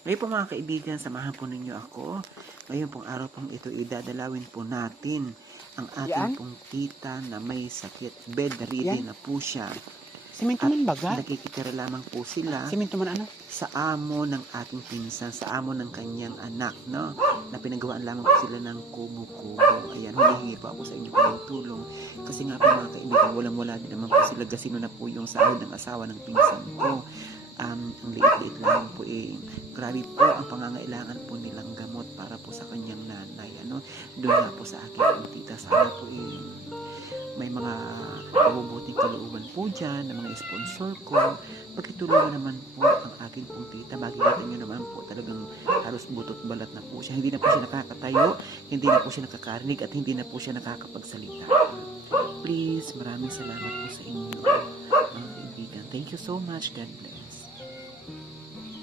Ngayon po mga kaibigan, samahan po ninyo ako. Ngayon pong araw pong ito, idadalawin po natin ang ating pong tita na may sakit. Bedridden na po siya. Simento At man baga. nakikitira lamang po sila Simento man ano? sa amo ng ating pinsan, sa amo ng kanyang anak, no? Na pinagawaan lamang po sila ng kubo-kubo. Ayan, humihingi po ako sa inyo po ng tulong. Kasi nga po mga kaibigan, walang-wala din naman po sila. Gasino na po yung sahod ng asawa ng pinsan ko. Ang liit-liit lang po grabe po ang pangangailangan po nilang gamot para po sa kanyang nanay, ano? Doon nga po sa aking pong tita, sana po may mga mabubuting kalooban po dyan, ng mga sponsor ko. Pagkitulungan naman po ang aking pong tita. Makikita nyo naman po, talagang halos butot balat na po siya. Hindi na po siya nakakatayo, hindi na po siya nakakarinig, at hindi na po siya nakakapagsalita. Please, maraming salamat po sa inyo, mga kaibigan. Thank you so much. God bless.